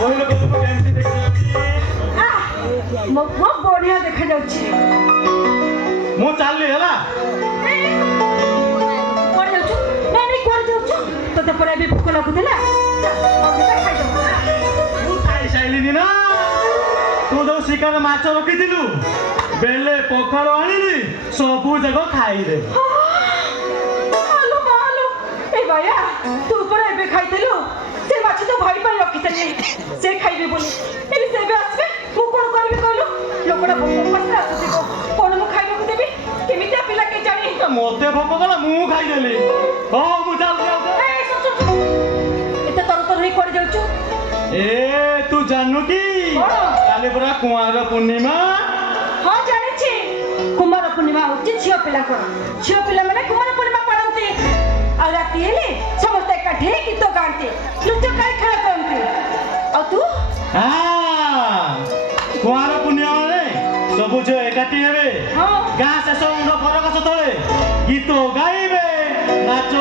କହିଲ କେମିତି ଦେଖାଯାଉଛି? ମୋ ପୁଅ ବଢିଆ ଦେଖାଯାଉଛି। ମୁଁ ଚାଲିଲି ହେଲା। କୁଆଡେ ଯାଉଛୁ? ନାଇଁ ନାଇଁ କୁଆଡେ ଯାଉଛୁ? ତୋତେ ପରା ଏବେ ଭୋକ ଲାଗୁଥିଲା। ମୁଁ ଖାଇସାରିଲିନି ନା। ତୁ ଯୋଉ ଶିକାର ମାଛ ରଖିଥିଲୁ ବେଲେ ପଖାଳ ଆଣିଲି ସବୁ ଯାକ ଖାଇଦେ। ଏ ବାୟା ତୁ ପରା ଏବେ ଖାଇଥିଲୁ ସେ ମାଛ ତ ଭାଇ ପାଇଁ ରଖିଥିଲି ସେ ଖାଇବେ ବୋଲି। ଏବେ ସେ ଏବେ ଆସିବେ ମୁଁ କଣ କରିବି କହିଲୁ? ଲୋକଟା ଭୋକ ପାଖରେ ଆସୁଥିବ କଣ ମୁଁ ଖାଇବାକୁ ଦେବି? କେମିତିଆ ପିଲା କେ ଜାଣି? ମତେ ଭୋକ କଲା ମୁଁ ଖାଇଦେଲି। ହଉ ମୁଁ ଯାଉଛି। ଏତେ ତରତର ହେଇ କୁଆଡେ ଯାଉଛୁ? ଏ ତୁ ଜାଣୁ କି କାଲି ପୁରା କୁଆଁର ପୂର୍ଣ୍ଣିମା? ହଁ ଜାଣିଛି। କୁମାର ପୂର୍ଣ୍ଣିମା ହଉଛି ଝିଅ ପିଲାଙ୍କର। ଝିଅ ପିଲାମାନେ କୁମାର ପୂର୍ଣ୍ଣିମା ପାଳନ୍ତି। ଆଉ ରାତି ହେଲେ ସମସ୍ତେ ଏକାଠି ହେଇ ଗୀତ ଗାଆନ୍ତି, ଲୁଚକାଳି ଖେଳ କରନ୍ତି। ଆଉ ତୁ? କୁଆଁର ପୂର୍ଣ୍ଣିମାରେ ସବୁ ଝିଅ ଏକାଠି ହେବେ। ହଁ। ଗାଁ ଶେଷ ମୁଣ୍ଡ ବରଗଛ ତଳେ ଗୀତ ଗାଇବେ, ନାଚ